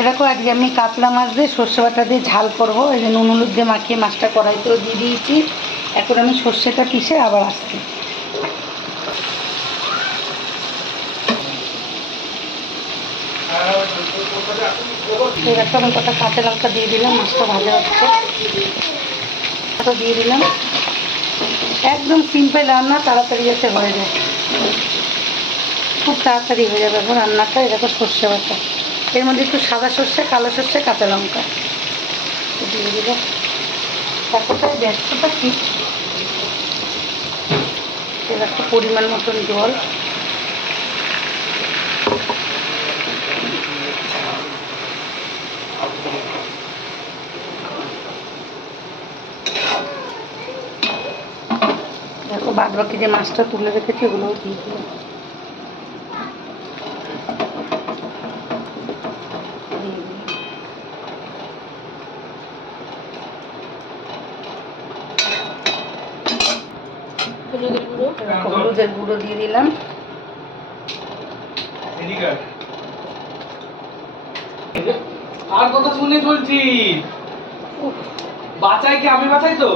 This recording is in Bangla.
এরকম আজকে আমি কাতলা মাছ দিয়ে সর্ষে বাটা দিয়ে ঝাল করবো। এই যে নুন হলুদ দিয়ে মাখিয়ে মাছটা কড়াইতেও দিয়ে দিয়েছি। এখন আমি সর্ষেটা পিষে আবার আসছি। এরকম কটা কাঁচা লঙ্কা দিয়ে দিলাম, মাছটা ভাজা হচ্ছে তো দিয়ে দিলাম। একদম সিম্পল রান্না, তাড়াতাড়ি যাতে হয়ে যায়, খুব তাড়াতাড়ি হয়ে যাবে এখন রান্নাটা। এরকম সর্ষে বাটা, এর মধ্যে একটু সাদা সর্ষে, কালো সর্ষে, কাঁচা লঙ্কা দিয়ে দিল। তারপরে ব্যস্তটা কি, এরকম পরিমাণ মতন জল। দেখো বাদ বাকি যে মাছটা তুলে রেখেছি ওগুলোও দিয়ে দিলাম। হলুদের গুঁড়ো দিয়ে দিলাম। আর কথা শুনে চলছি, বাঁচাই কি আমি বাঁচাই তো।